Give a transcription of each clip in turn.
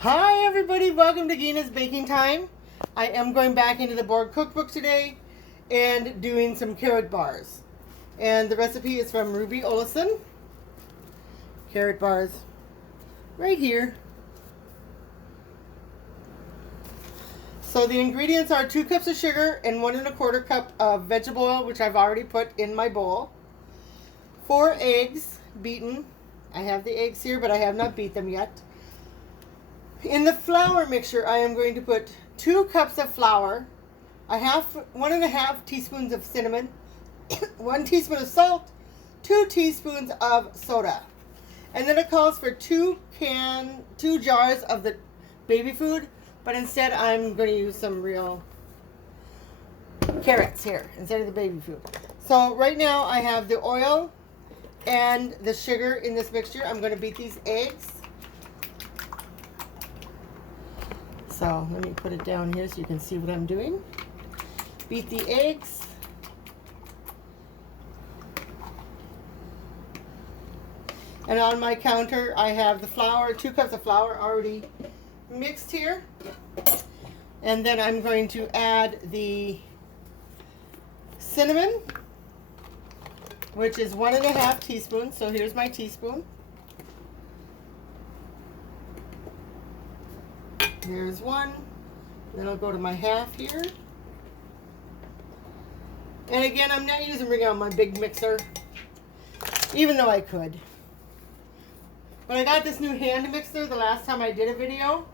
Hi everybody, welcome to Ginas Baking Time. I am going back into the board cookbook today and doing some carrot bars. And the recipe is from Ruby Olison. Carrot bars right here. So the ingredients are 2 cups of sugar and 1 1/4 cup of vegetable oil, which I've already put in my bowl. 4 eggs beaten. I have the eggs here, but I have not beat them yet. In the flour mixture, I am going to put 2 cups of flour, 1 1/2 teaspoons of cinnamon, 1 teaspoon of salt, 2 teaspoons of soda. And then it calls for 2 jars of the baby food, but instead I'm going to use some real carrots here instead of the baby food. So right now I have the oil and the sugar in this mixture. I'm going to beat these eggs. So let me put it down here so you can see what I'm doing. Beat the eggs. And on my counter, I have the flour, 2 cups of flour already mixed here. And then I'm going to add the cinnamon, which is 1 1/2 teaspoons. So here's my teaspoon. There's 1. Then I'll go to my half here. And again, I'm not using my big mixer, even though I could. But I got this new hand mixer the last time I did a video,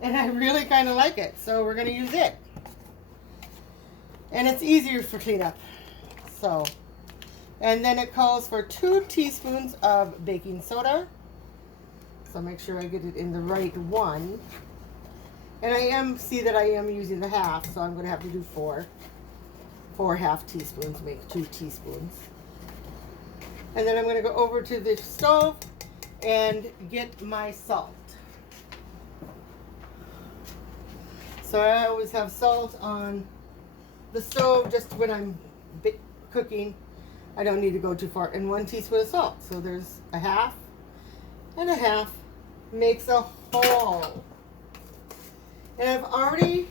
and I really kind of like it. So we're going to use it. And it's easier for cleanup. So, and then it calls for 2 teaspoons of baking soda. So make sure I get it in the right one. And see that I am using the half, so I'm going to have to do 4 half teaspoons, make 2 teaspoons. And then I'm going to go over to the stove and get my salt. So I always have salt on the stove just when I'm cooking. I don't need to go too far. And 1 teaspoon of salt. So there's a half and a half makes a whole. And I've already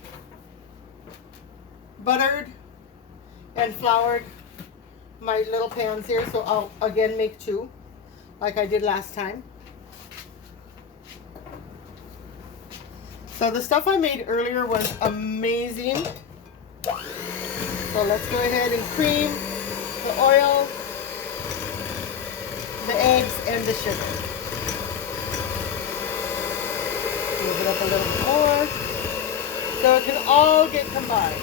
buttered and floured my little pans here, so I'll again make 2 like I did last time. So the stuff I made earlier was amazing. So let's go ahead and cream the oil, the eggs, and the sugar. Move it up a little bit more so it can all get combined.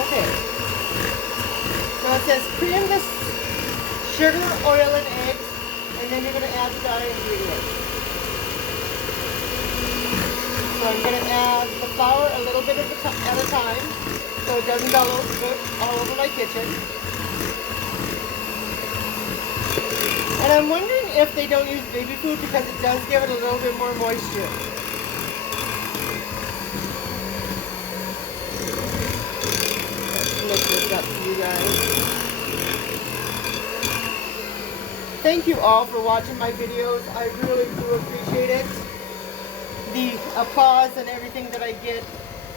Okay. So it says cream the sugar, oil, and eggs, and then you're going to add the dry ingredients. So I'm going to add the flour a little bit at a time, so it doesn't go all over my kitchen. And I'm wondering if they don't use baby food because it does give it a little bit more moisture. Let's mix this up for you guys. Thank you all for watching my videos. I really do appreciate it. The applause and everything that I get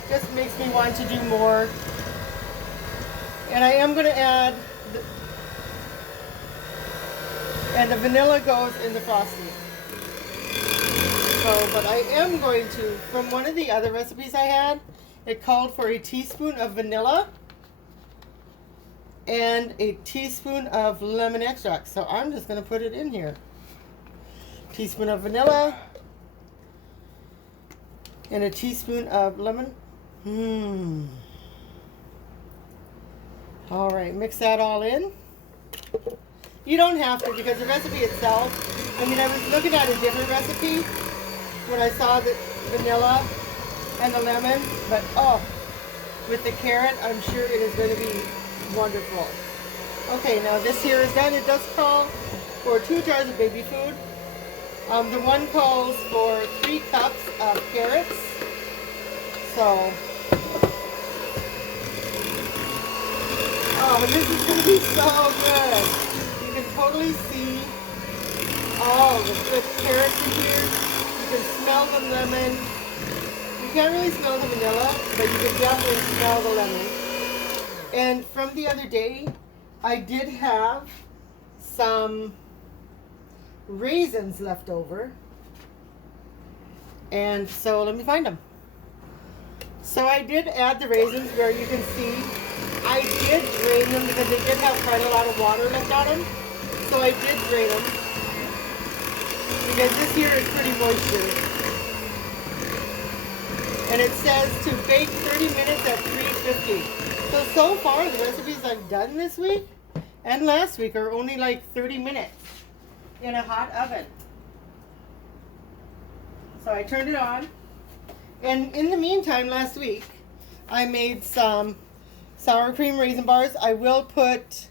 just makes me want to do more. And I am going to add, and the vanilla goes in the frosting. So, but I am going to, from one of the other recipes I had, it called for a teaspoon of vanilla and a teaspoon of lemon extract. So I'm just going to put it in here. Teaspoon of vanilla and a teaspoon of lemon. All right, mix that all in. You don't have to because the recipe itself, I mean, I was looking at a different recipe when I saw the vanilla and the lemon, but oh, with the carrot, I'm sure it is going to be wonderful. Okay, now this here is done. It does call for 2 jars of baby food. The one calls for 3 cups of carrots. So Oh, this is going to be so good. You can totally see all the good character here. You can smell the lemon. You can't really smell the vanilla, but you can definitely smell the lemon. And from the other day, I did have some raisins left over. And so let me find them. So I did add the raisins where you can see. I did drain them because they did have quite a lot of water left on them. So I did drain them because this here is pretty moisture. And it says to bake 30 minutes at 350. So far the recipes I've done this week and last week are only like 30 minutes in a hot oven. So I turned it on. And in the meantime, last week, I made some sour cream raisin bars. I will put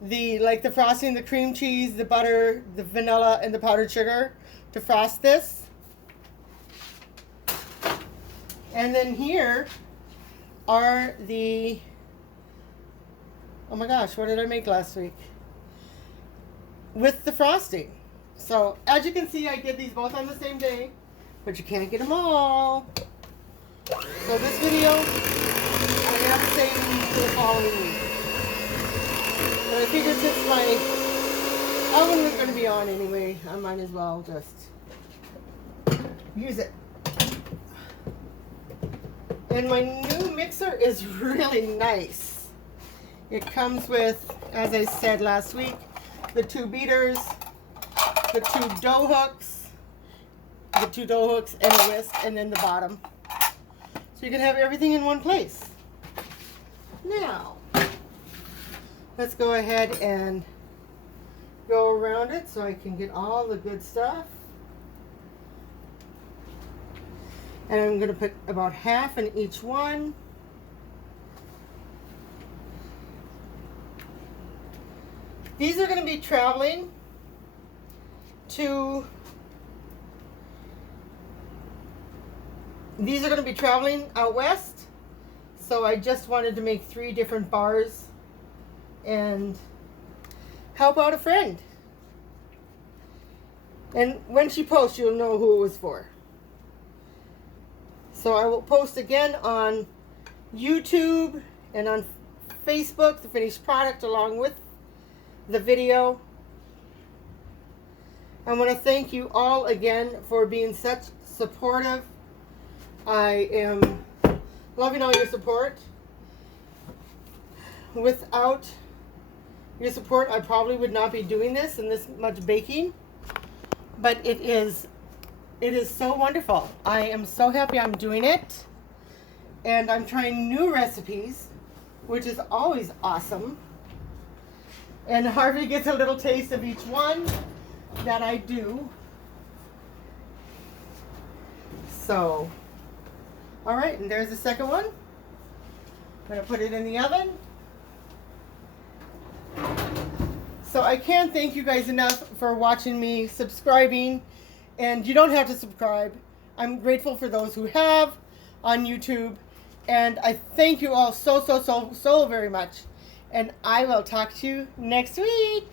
the frosting, the cream cheese, the butter, the vanilla, and the powdered sugar to frost this. And then here are the, oh my gosh, what did I make last week? With the frosting. So as you can see, I did these both on the same day. But you can't get them all. So this video, I have saved for the following week. But I figured since my oven was going to be on anyway, I might as well just use it. And my new mixer is really nice. It comes with, as I said last week, the 2 beaters, the 2 dough hooks, and a whisk, and then the bottom. So you can have everything in one place. Now, let's go ahead and go around it so I can get all the good stuff. And I'm going to put about half in each one. These are going to be traveling to out west, so I just wanted to make 3 different bars and help out a friend. And when she posts, you'll know who it was for. So I will post again on YouTube and on Facebook the finished product along with the video. I want to thank you all again for being such supportive. I am loving all your support. Without your support, I probably would not be doing this and this much baking. But it is so wonderful. I am so happy I'm doing it. And I'm trying new recipes, which is always awesome. And Harvey gets a little taste of each one that I do. So, all right, and there's the second one. I'm going to put it in the oven. So I can't thank you guys enough for watching me, subscribing, and you don't have to subscribe. I'm grateful for those who have on YouTube, and I thank you all so very much. And I will talk to you next week.